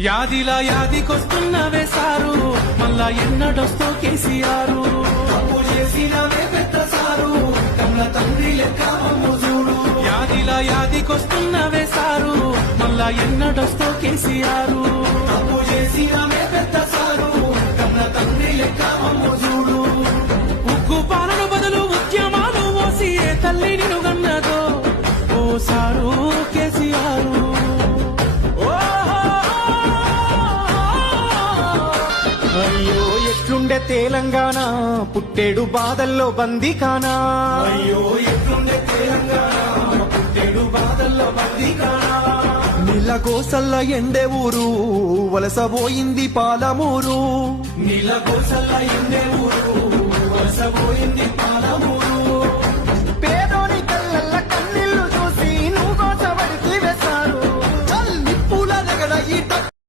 యాదిలా యాదికొస్తున్నవే sir మళ్ళా ఎన్నడొస్తో కేసీఆర్ తప్పు చేసినవే పెద్ద సారు కన్న తండ్రి లెక్క చూడు యాదిలా యాదికొస్తున్నవే సారు మళ్ళా ఎన్నడొస్తో కేసీఆర్ తప్పు చేసినవే పెద్ద సారు కన్న తండ్రి లెక్క చూడు ఉగ్గు పాలన బదులు ఉద్యమాలు ఓసి ఏ తల్లి నిన్ను గన్నదో ఓ సారు కేసీఆర్ అయ్యో ఎట్లుండే తెలంగాణ పుట్టేడు బాధల్లో బందీకానా అయ్యో ఎట్లుండే తెలంగాణ పుట్టేడు బాధల్లో బందీకానా నీళ్ళ కోసల్ల ఎండే ఊరు వలసపోయింది పాలమూరు నీళ్ళ కోసల్ల ఎండే ఊరు వలసపోయింది పాలమూరు